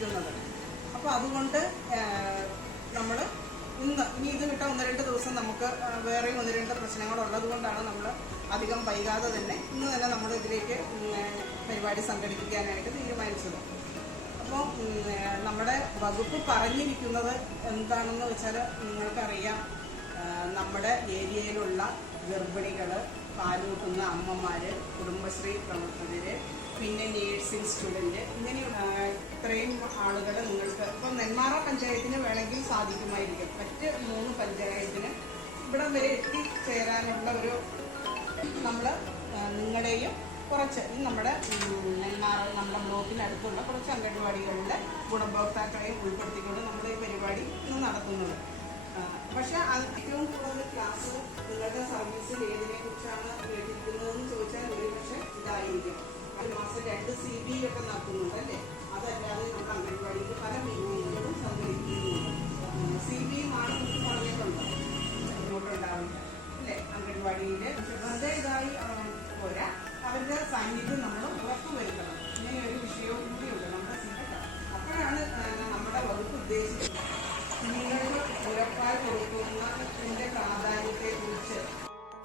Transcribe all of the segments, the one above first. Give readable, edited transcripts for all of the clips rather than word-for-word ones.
കിട്ടുന്നത്. അപ്പോൾ അതുകൊണ്ട് നമ്മൾ ഇനി ഇത് കിട്ടാൻ 1-2 ദിവസം നമുക്ക് വേറെയും 1-2 പ്രശ്നങ്ങളുള്ളത് കൊണ്ടാണ് നമ്മൾ അധികം വൈകാതെ തന്നെ ഇന്ന് തന്നെ നമ്മൾ ഇതിലേക്ക് പരിപാടി സംഘടിപ്പിക്കാനായിട്ട് തീരുമാനിച്ചത്. അപ്പോൾ നമ്മുടെ വകുപ്പ് പറഞ്ഞിരിക്കുന്നത് എന്താണെന്ന് വെച്ചാൽ നിങ്ങൾക്കറിയാം, നമ്മുടെ ഏരിയയിലുള്ള ഗർഭിണികൾ, പാലൂട്ടുന്ന അമ്മമാർ, കുടുംബശ്രീ പ്രവർത്തകർ, പിന്നെ നേഴ്സിംഗ് സ്റ്റുഡൻറ്റ്, ഇങ്ങനെ ഇത്രയും ആളുകൾ നിങ്ങൾക്ക് ഇപ്പം നെന്മാറ പഞ്ചായത്തിന് വേണമെങ്കിൽ സാധിക്കുമായിരിക്കും. മറ്റ് 3 പഞ്ചായത്തിന് ഇവിടം വരെ എത്തിച്ചേരാനുള്ള ഒരു നമ്മൾ നിങ്ങളുടെയും കുറച്ച് ഈ നമ്മുടെ നമ്മുടെ ബ്ലോക്കിനടുത്തുള്ള കുറച്ച് അംഗൻവാടികളിലെ ഗുണഭോക്താക്കളെയും ഉൾപ്പെടുത്തിക്കൊണ്ട് നമ്മുടെ ഈ പരിപാടി ഇന്ന് നടത്തുന്നത്. പക്ഷെ ഏറ്റവും കൂടുതൽ ക്ലാസ് നിങ്ങളുടെ സർവീസിൽ ഏതിനെ കുറിച്ചാണ് കേട്ടിരിക്കുന്നതെന്ന് ചോദിച്ചാൽ ഒരുപക്ഷെ ഇതായിരിക്കും. ഒരു മാസം 2 CB ഒക്കെ നടത്തുന്നുണ്ട് അല്ലേ? അതല്ലാതെ നമ്മുടെ അംഗൻവാടിയിൽ പല മീറ്റിങ്ങുകളും സംഘടിപ്പിക്കുന്നുണ്ട്. CB ആണ് നമുക്ക് പറഞ്ഞിട്ടുണ്ടോ? ഇങ്ങോട്ടുണ്ടാവില്ല അല്ലേ? അംഗൻവാടിയിൽ വെറുതെ ഇതായി പോരാ, അവരുടെ സാന്നിധ്യം നമ്മൾ ഉറപ്പുവരുത്തണം. ഇങ്ങനെ ഒരു വിഷയവും കൂടിയുണ്ട് നമ്മുടെ സിനിമ. അപ്പോഴാണ് നമ്മുടെ വകുപ്പ് ഉദ്ദേശിക്കുന്നത് നിങ്ങൾക്ക് മുലപ്പാൽ കൊടുക്കുന്നതിന്റെ പ്രാധാന്യത്തെക്കുറിച്ച്.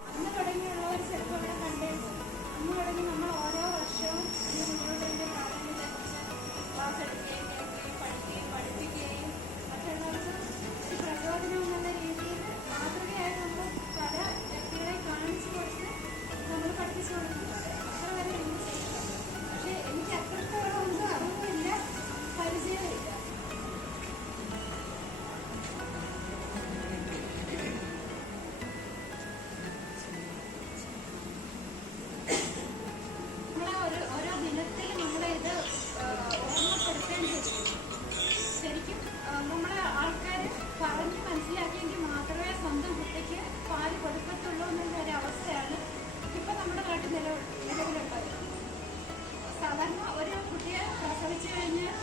അന്ന് തുടങ്ങിയുള്ളവർ ചിലപ്പോൾ ഇവിടെ കണ്ടേക്കും. അന്ന് തുടങ്ങി നമ്മൾ ഓരോ വർഷവും ഈ കുട്ടികളുടെ പ്രാധാന്യത്തെക്കുറിച്ച് ക്ലാസ് എടുക്കുകയും കേൾക്കുകയും പഠിക്കുകയും പഠിപ്പിക്കുകയും മറ്റുള്ളവർക്ക് ഒരു പ്രചോദനം എന്നുള്ള രീതിയിൽ മാതൃകയായി നമ്മൾ പല വ്യക്തികളെ കാണിച്ചു കൊടുത്ത് നമ്മൾ പഠിപ്പിച്ചു കൊടുക്കുന്നുണ്ട്. അത്ര വരെ എനിക്ക് ചെയ്യുന്നുണ്ട്. പക്ഷേ എനിക്ക് അത്രത്തോളം ഒന്നും അറിവില്ല, പരിചയമില്ല. ഓരോ ദിനത്തിൽ നമ്മളെ ഇത് ഓർമ്മപ്പെടുത്തേണ്ടിയിരിക്കുന്നു. ശരിക്കും നമ്മളെ ആൾക്കാർ പറഞ്ഞ് മനസ്സിലാക്കിയെങ്കിൽ മാത്രമേ സ്വന്തം കുട്ടിക്ക് പാല് കൊടുക്കത്തുള്ളൂ എന്നുള്ള ഒരു അവസ്ഥയാണ് ഇപ്പം നമ്മുടെ നാട്ടിൽ നിലവിലുള്ളത്. സാധാരണ ഒരു കുട്ടിയെ പ്രസവിച്ചു കഴിഞ്ഞാൽ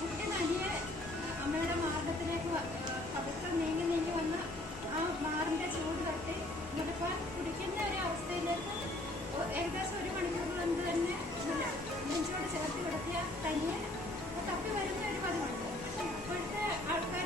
കുട്ടി തനിയെ അമ്മയുടെ മാർഗത്തിലേക്ക് പതുക്കെ നീങ്ങി വന്ന് ആ മാറിൻ്റെ ചൂട് തട്ടി മുലപ്പാൽ കുടിക്കുന്ന ഒരു അവസ്ഥയിലേക്ക് ഏകദേശം 1 മണിക്കൂർ കൊണ്ട് തന്നെ നെഞ്ചോട് ചേർത്ത് കിടത്തിയ തനിയെ തപ്പി വരുന്ന ഒരു 10 മണിക്കൂർ. ഇപ്പോഴത്തെ ആൾക്കാർ